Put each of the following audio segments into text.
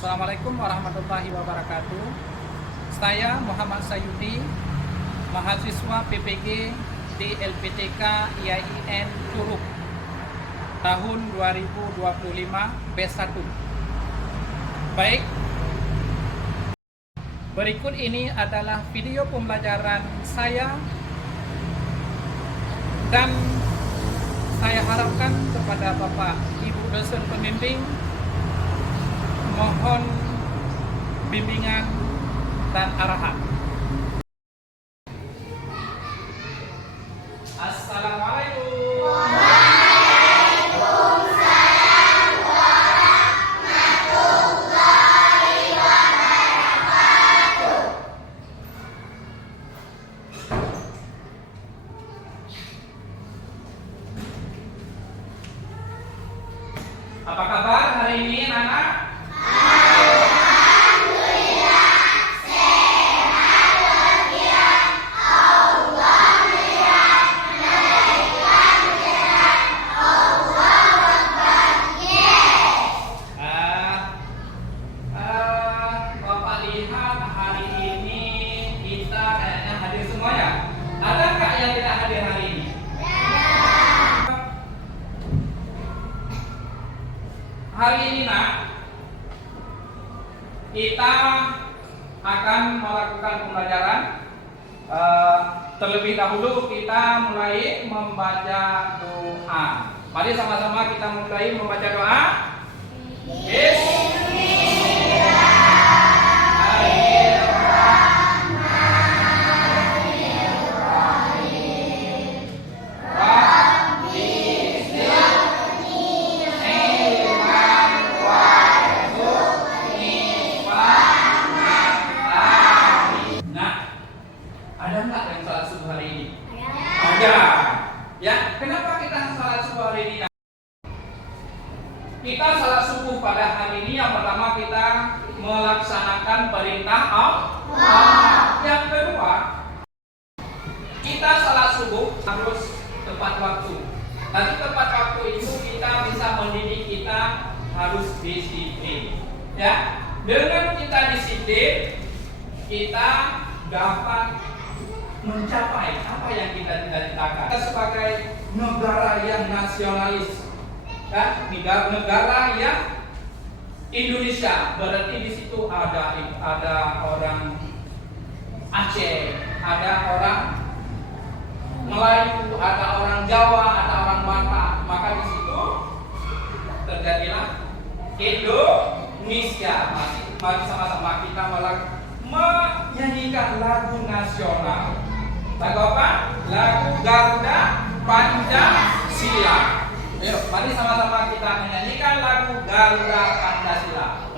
Assalamualaikum warahmatullahi wabarakatuh. Saya Muhammad Sayudi, mahasiswa PPG di LPTK IAIN Curug tahun 2025 batch 1. Baik, berikut ini adalah video pembelajaran saya dan saya harapkan kepada Bapak Ibu dosen pembimbing mohon bimbingan dan arahan. Assalamualaikum. Waalaikumsalam warahmatullahi wabarakatuh. Apa kabar hari ini, anak? Hari ini kita akan melakukan pembelajaran. Terlebih dahulu kita mulai membaca doa. Mari sama-sama kita mulai membaca doa. Ada nggak yang salat subuh hari ini? Ada. Ya, kenapa kita salat subuh hari ini? Kita salat subuh pada hari ini yang pertama kita melaksanakan perintah Allah. Yang kedua, kita salat subuh harus tepat waktu. Nanti tepat waktu itu kita bisa mendidik kita harus disiplin. Ya, dengan kita disiplin, kita dapat mencapai apa yang kita cita-citakan. Kita sebagai negara yang nasionalis, kan? Negara yang Indonesia, berarti di situ ada orang Aceh, ada orang Melayu, ada orang Jawa, ada orang Batak. Maka di situ terjadilah Indonesia. Mari sama-sama kita menyanyikan lagu nasional. Lagu apa? Lagu Garuda Pancasila. Ayo, mari sama-sama kita menyanyikan lagu Garuda Pancasila.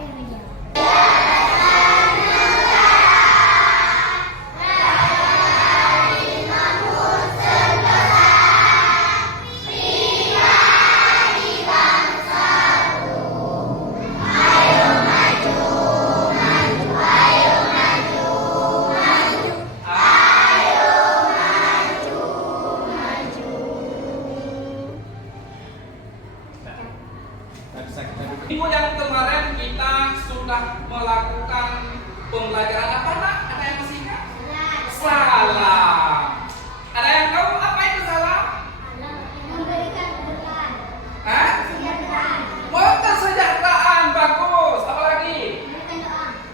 Minggu yang kemarin kita sudah melakukan pembelajaran apa, nak? Ada yang masih ingat? Salam. Ada yang tahu apa itu salam? Memberikan keberkahan. Hah? Kesejahteraan. Oh, kesejahteraan, bagus. Apa lagi?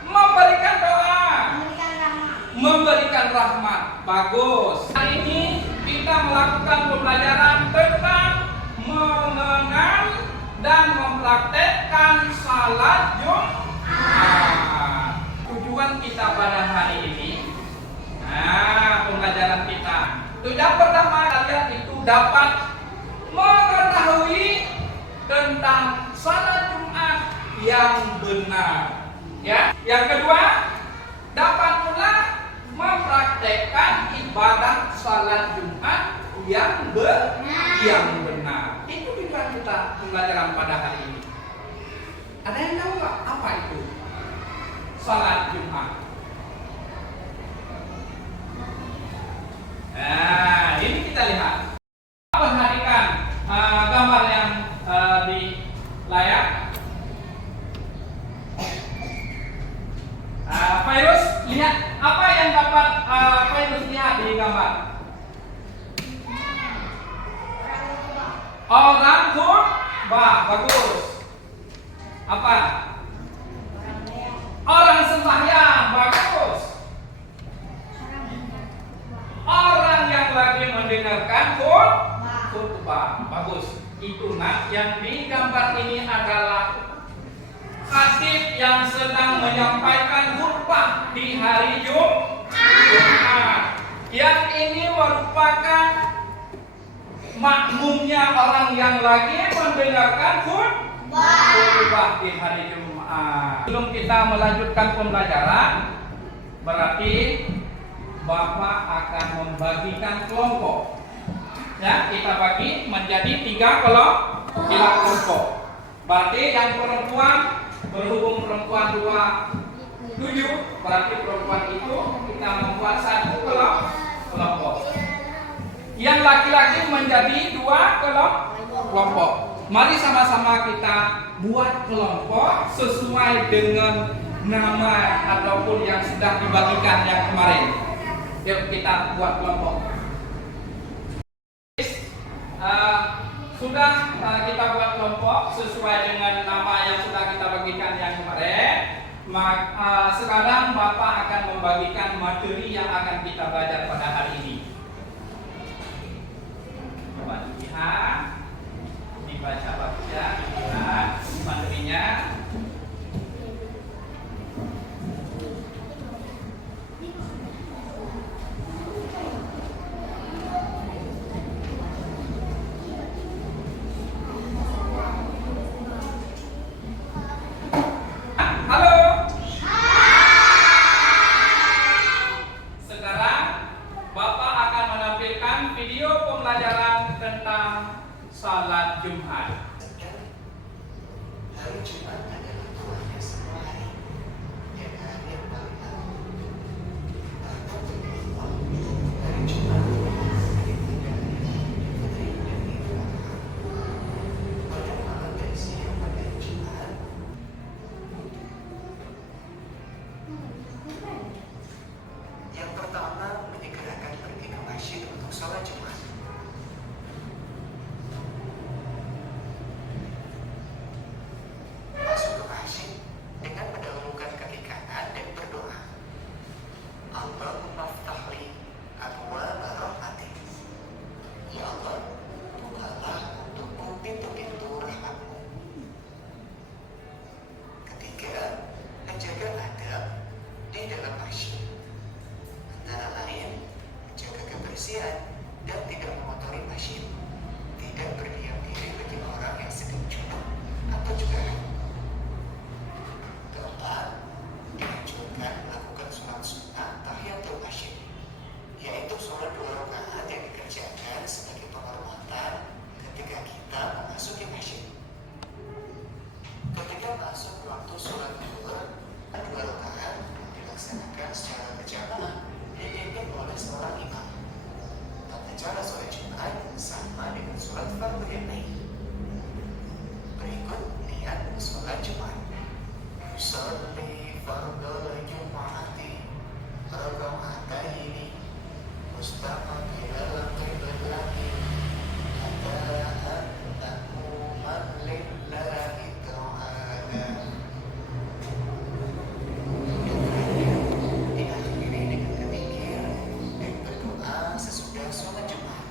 Memberikan doa. Memberikan doa. Memberikan rahmat. Memberikan rahmat, bagus. Hari ini kita melakukan pembelajaran tentang mengenal dan mempraktekkan salat Jumat. Tujuan kita pada hari ini, pembelajaran kita. Yang pertama kalian itu dapat mengetahui tentang salat Jumat yang benar. Ya. Yang kedua, dapat pula mempraktekkan ibadah salat Jumat yang benar. Itu tujuan kita pembelajaran pada hari ini. Ada yang tahu nggak apa itu salat Jumat? Nah, ini kita lihat. Perhatikan gambar yang di layar. gambar? Orang khutbah. Bagus. Apa? Orang sembahyang. Bagus. Orang yang lagi mendengarkan khutbah. Bagus. Itu nak yang digambar ini adalah khatib yang sedang menyampaikan khutbah di hari Jumat. Yang ini merupakan makmumnya orang yang lagi mendengarkan khutbah di hari Jumat. Sebelum kita melanjutkan pembelajaran, berarti Bapak akan membagikan kelompok. Ya, kita bagi menjadi 3 kelompok. Berarti yang perempuan, berhubung perempuan 7, berarti perempuan itu kita membuat 1 kelompok. Yang laki-laki menjadi 2 kelompok. Mari sama-sama kita buat kelompok sesuai dengan nama ataupun yang sudah dibagikan yang kemarin. Yuk kita buat kelompok. Sudah kita buat kelompok sesuai dengan nama yang sudah kita bagikan yang kemarin. Sekarang Bapak akan membagikan materi yang akan kita belajar pada hari ini. Coba dilihat, dibaca-baca, dilihat materinya. Video pembelajaran tentang salat Jumat. Hari Jumat adalah tuanya semua hari, dan hari yang paling agung. Bahkan bagi Allah, hari Jumat adalah hari tanda Fitri dan Idul Adha. Pada malam dan siang pada hari Jumat, yang pertama menyegerakan pergi ke masjid untuk sholat Jumat. Masuk ke masjid dengan mendahulukan kaki kanan dan berdoa, Allahumma ftahli abwaaba rahmatik. Ya Allah, bukalah untukku pintu-pintu rahmatmu. Ketiga, menjaga adab di dalam masjid. Antara lain, menjaga kebersihan dan tidak mengotori masjid. Tidak berdiam diri bagi orang yang sedang junub atau juga haid. Keempat, dianjurkan melakukan sholat sunnah tahiyatul masjid, yaitu sholat 2 rakaat yang dikerjakan sebagai penghormatan ketika kita memasuki masjid. Ketika masuk waktu sholat zuhur, 2 rakaat dilaksanakan secara berjamaah dipimpin oleh seorang imam. Tata cara sholat Jumat sama dengan sholat fardu yang lain. Berikut niat sholat Jumat. Usolli fardhu Jum'ati raka'ataini mustaqbilal qiblati hatta taquman lillahi ta'ala. Diakhiri dengan berzikir dan berdoa sesudah sholat Jumat.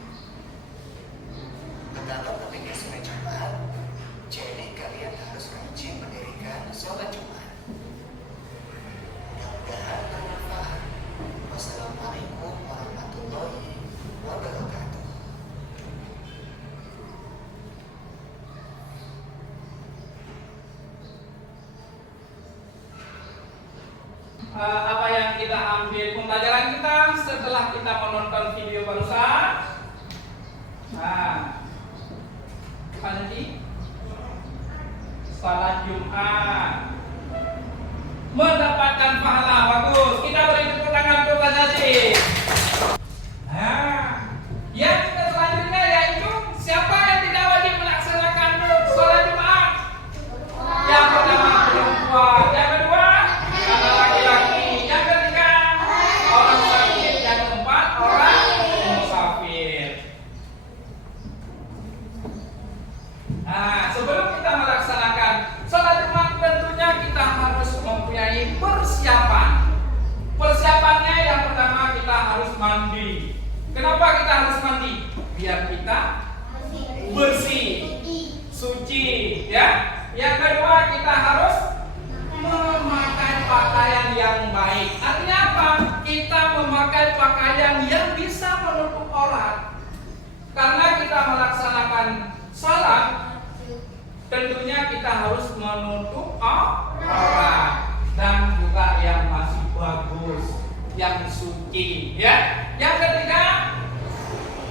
Betapa pentingnya sholat Jumat, jadi kalian harus rajin mendirikan sholat Jumat. Mudah-mudahan bermanfaat. Wassalamualaikum warahmatullahi wabarakatuh. Apa yang kita ambil pembelajaran kita setelah kita menonton video barusan? Apa lagi? Salat Jumat mendapatkan pahala. Bagus. Kita beri tepuk tangan untuk Ustaz Yazid. Yang selanjutnya yaitu siapa yang tidak wajib melaksanakan salat Jumat? Yang pertama perempuan, yang kedua anak laki-laki, yang ketiga orang sakit, yang keempat orang Nah, sebelum kita melaksanakan sholat Jumat tentunya kita harus mempunyai persiapan. Persiapannya yang pertama kita harus mandi. Kenapa kita harus mandi? Biar kita bersih, suci, ya. Yang kedua kita harus memakai pakaian yang baik. Artinya apa? Kita memakai pakaian yang bisa menutup aurat. Karena kita melaksanakan salat, tentunya kita harus menutup aurat dan juga yang masih bagus, yang suci, ya. Yang ketiga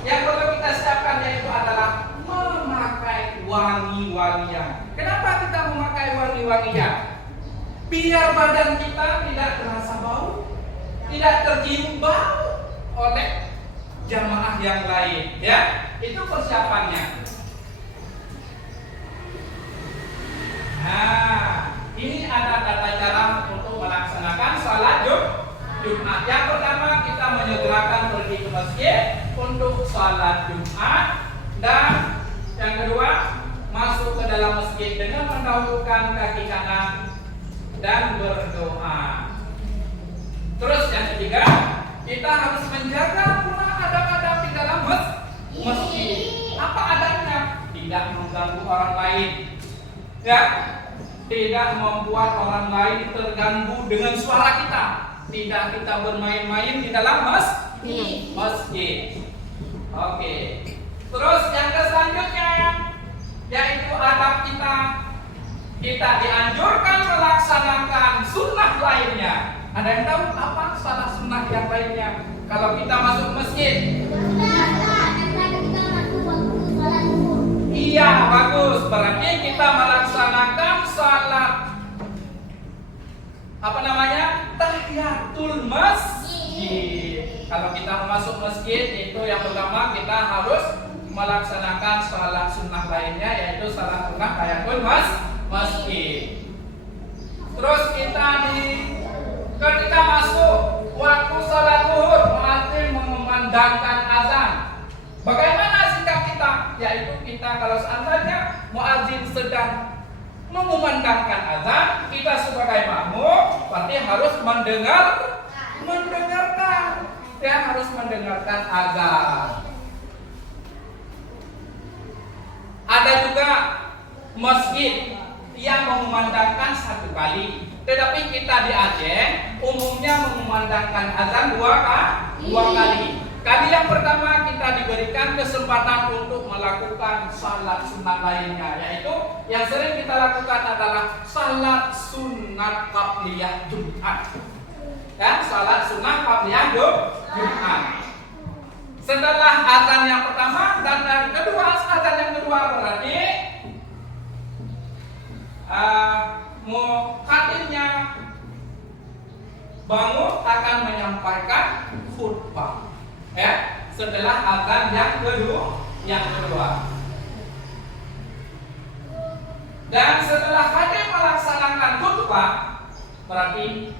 yang perlu kita siapkan yaitu adalah memakai wangi-wangian. Kenapa kita memakai wangi-wangian? Biar badan kita tidak terasa bau, tidak tercium bau oleh jamaah yang lain, ya. Itu persiapannya. Nah, ini ada tata cara untuk melaksanakan salat Jumat. Yang pertama kita menyegerakan pergi ke masjid untuk salat Jumat, dan yang kedua masuk ke dalam masjid dengan mendahulukan kaki kanan dan berdoa. Terus yang ketiga kita harus menjaga pula adab-adab di dalam masjid. Apa adabnya? Tidak mengganggu orang lain, ya. Tidak membuat orang lain terganggu dengan suara kita. Tidak kita bermain-main di dalam masjid. Oke. Terus yang selanjutnya yaitu adab kita. Kita dianjurkan melaksanakan sunnah lainnya. Ada yang tahu apa salah sunnah yang lainnya? Kalau kita masuk masjid. Iya, bagus. Berarti kita melaksanakan salat apa namanya? Tahiyatul masjid. Kalau kita masuk masjid itu yang pertama kita harus melaksanakan salat sunnah lainnya yaitu salat sunnah tahiyatul masjid. Terus kita ketika masuk waktu salat zuhur muadzin mengumandangkan azan. Bagaimana sikap kita? Yaitu kita kalau seandainya muadzin sedang mengumandangkan azan, kita sebagai makmum berarti harus mendengarkan, ya, harus mendengarkan azan. Ada juga masjid yang mengumandangkan satu kali, tetapi kita di Aceh umumnya mengumandangkan azan dua kali. Kali yang pertama kita diberikan kesempatan untuk melakukan salat sunat lainnya, yaitu yang sering kita lakukan adalah salat sunat qabliyah Jumat. Ya, salat sunat qabliyah Jumat. Setelah azan yang pertama dan yang kedua, azan yang kedua berarti khatibnya bangun akan menyampaikan khutbah. Ya, setelah azan yang kedua. Dan setelah khatib melaksanakan khutbah, berarti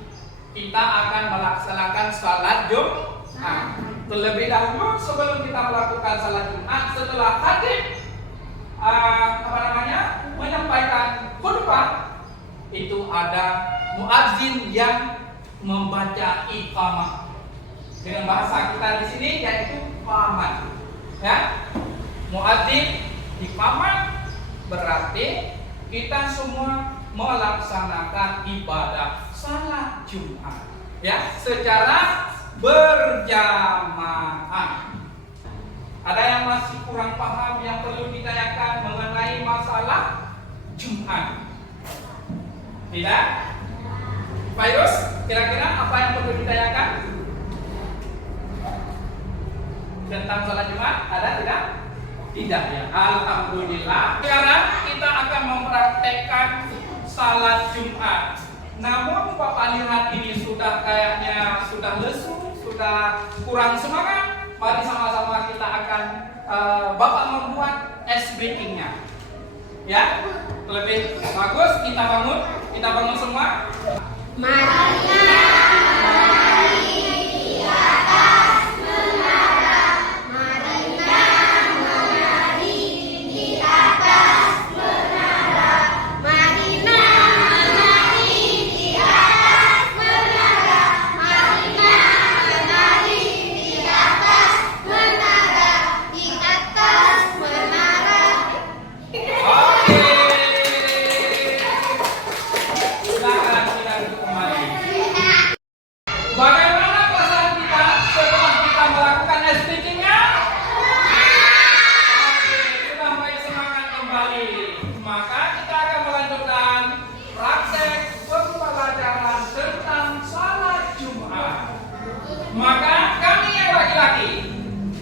kita akan melaksanakan salat Jumat. Terlebih dahulu sebelum kita melakukan salat Jumat, setelah khatib menyampaikan khutbah, itu ada muadzin yang membaca iqamah. Dengan bahasa kita di sini yaitu qamat. Ya. Muadzin iqamah berarti kita semua melaksanakan ibadah salat Jumat, ya, secara berjamaah. Ada yang masih kurang paham yang perlu ditanyakan mengenai masalah Jumat? Tidak? Virus, kira-kira apa yang perlu ditanyakan tentang salat Jumat? Ada tidak? Tidak, ya. Alhamdulillah. Sekarang kita akan mempraktekkan salat Jumat. Namun Bapak lihat ini sudah kayaknya sudah lesu, sudah kurang semangat. Mari sama-sama kita akan Bapak membuat ice breaking-nya. Ya, lebih bagus kita bangun semua. Marilah di atas menara, marilah menari di atas maka kita akan melanjutkan praktek pembelajaran tentang salat Jumat. Maka kami yang laki-laki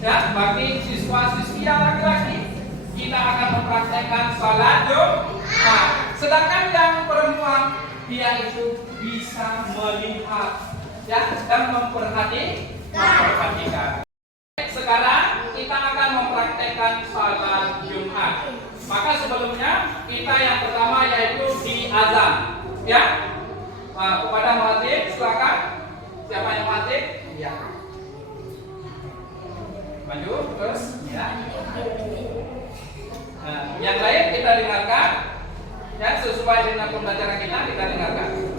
dan bagi siswa-siswi yang laki-laki kita akan mempraktekkan salat Jumat. Sedangkan yang perempuan dia itu bisa melihat ya dan memperhatikan. Sekarang kita akan mempraktekkan salat Jumat. Maka sebelumnya kita yang pertama yaitu di azan, ya. Nah, kepada muadzin silakan. Siapa yang muadzin? Ya. Maju terus, ya. Nah, yang lain kita dengarkan, ya sesuai dengan pembelajaran kita dengarkan.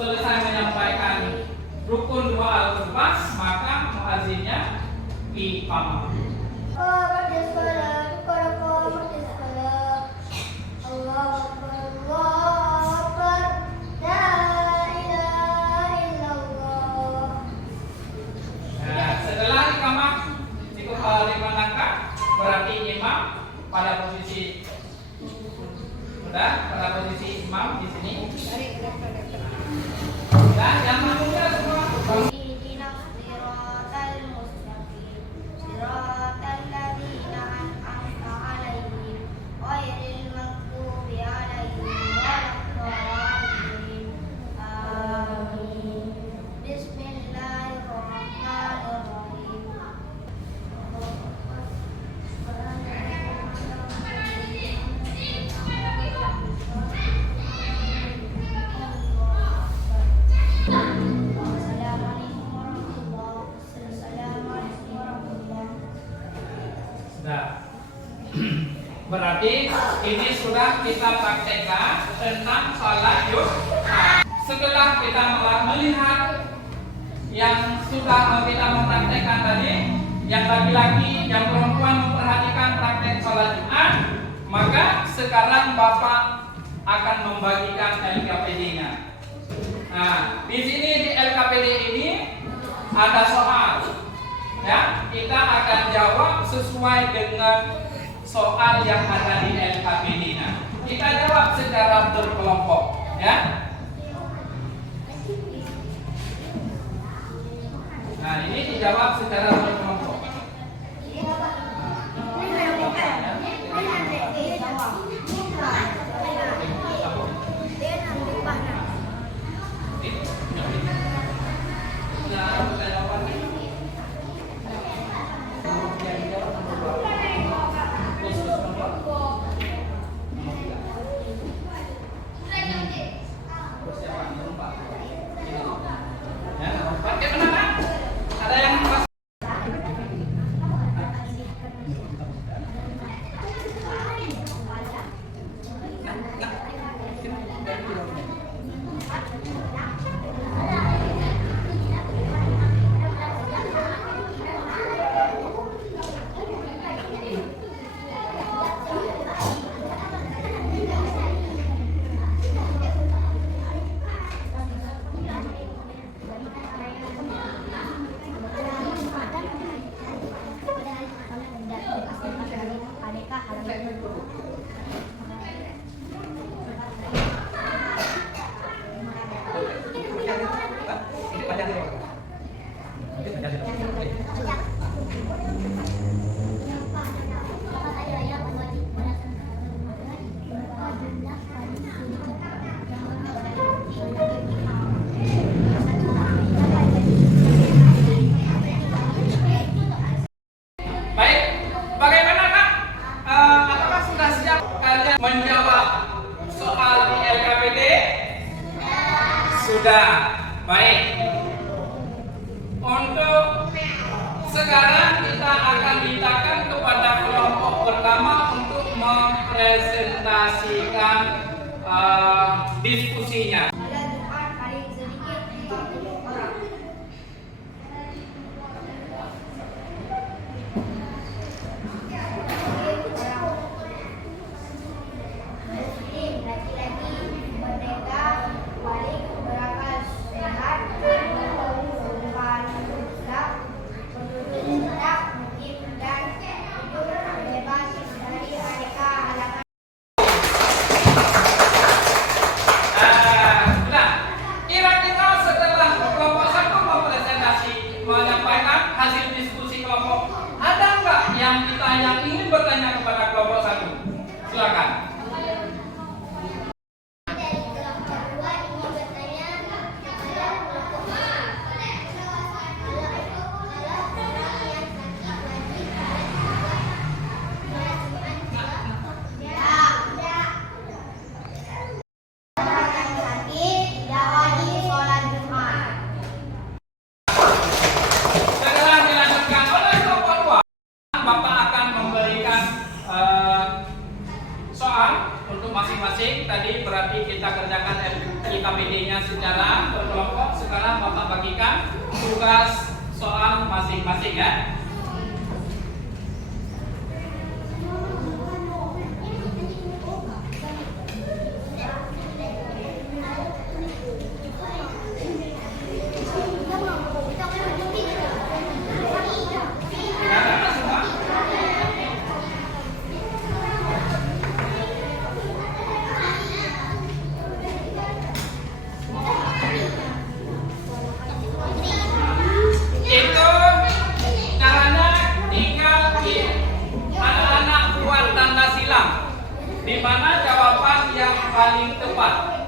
Selesai menyampaikan rukun doa al-Qur'an, maka muazzinnya iqamah. Nah, setelah iqamah itu paling langkah, berarti imam pada posisi pada posisi imam di sini. Dan yang makmumnya semua berarti ini sudah kita praktekkan tentang salat Jumat. Setelah kita melihat yang sudah kita mempraktekkan tadi, yang laki-laki, yang perempuan memperhatikan praktek salat Jumat, maka sekarang Bapak akan membagikan LKPD-nya. Nah, di sini di LKPD ini ada soal. Ya, kita akan jawab sesuai dengan soal yang ada di LKPD-nya. Kita jawab secara berkelompok, ya. Nah, ini dijawab secara berkelompok. Sudah. Baik. Untuk sekarang kita akan mintakan kepada kelompok pertama untuk mempresentasikan diskusinya. Pada Jumat paling sedikit 40 orang. Muslim laki-laki merdeka paling berakal sehat perempuan Islam penduduk sedap mukim dan hidup bebas dari aneka halangan. Nah, kira-kira setelah kelompok satu mempresentasi menyampaikan hasil diskusi kelompok, ada nggak yang ingin bertanya kepada kelompok satu? Silakan. Dari kelompok dua ingin bertanya kepada kelompok Sekarang dilanjutkan oleh kelompok dua. Bapak akan memberikan soal untuk masing-masing. Tadi berarti kita kerjakan LKPD-nya secara berkelompok. Sekarang Bapak bagikan tugas soal masing-masing ya. Ada semua? Itu caranya tinggal di anak-anak buat tanda silang. Di mana jawaban yang paling tepat.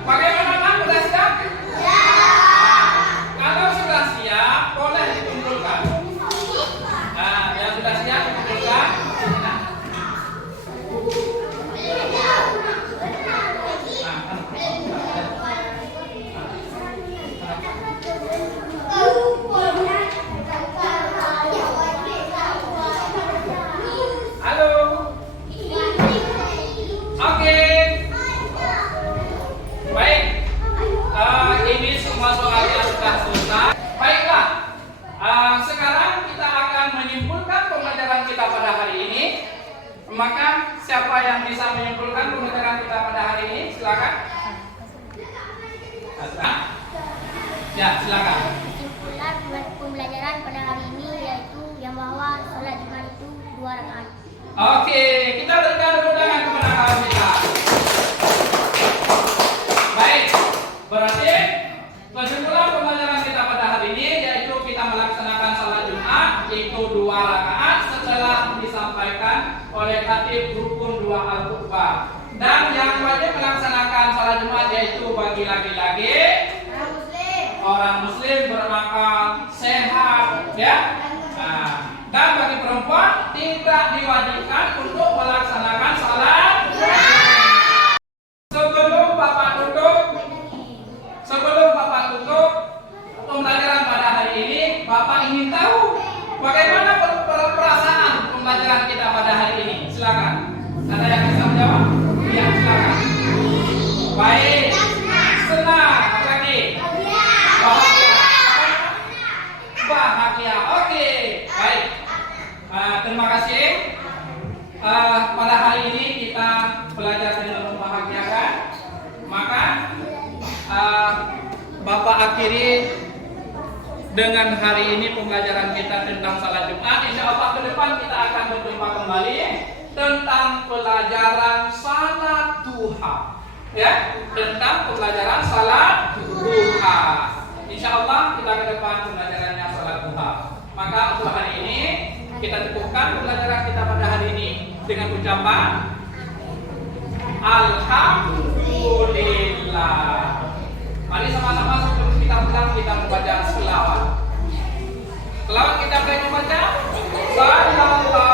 Bagaimana Pak? Sudah siap? Ya. Kalau sudah siap, boleh dikumpulkan. Nah, yang sudah siap dikumpulkan. Halo. Oke. Baik. Ini semua soalnya sudah selesai. Baiklah. Sekarang kita akan menyimpulkan pembelajaran kita pada hari ini. Maka siapa yang bisa menyimpulkan pembelajaran kita pada hari ini? Silakan. Ya, silakan. Kesimpulan pembelajaran pada hari ini yaitu yang bahwa sholat Jumat itu 2 rakaat. Oke, kita berikan tepuk tangan kepada kawan kita. Baik, berarti kesimpulan pembelajaran kita pada hari ini yaitu kita melaksanakan salat Jumat itu 2 rakaat setelah disampaikan oleh khatib rukun 2 al-khutbah. Dan yang wajib melaksanakan salat Jumat yaitu bagi laki-laki orang muslim berakal sehat ya. Nah, dan bagi perempuan tidak diwajibkan untuk melaksanakan salat Jumat. Sebelum Bapak tutup pembelajaran pada hari ini, Bapak ingin tahu bagaimana perasaan pembelajaran kita pada hari ini. Silakan. Ada yang bisa menjawab? Iya, silakan. Baik. Senang. Apa lagi? Bahagia. Bahagia. Oke. Baik. Terima kasih. Pada hari ini kita belajar dengan membahagiakan. Maka Bapak akhiri dengan hari ini pembelajaran kita tentang salat Jumat. Insya Allah ke depan kita akan berjumpa kembali tentang pelajaran salat duha. Ya, tentang pembelajaran salat duha. Insya Allah kita ke depan pembelajarannya salat duha. Maka untuk hari ini kita cukupkan pembelajaran kita pada hari ini dengan ucapan Alhamdulillah. Mari sama-sama sebelum kita pulang kita membaca selawat. Selawat kita mulai membaca. Sallallahu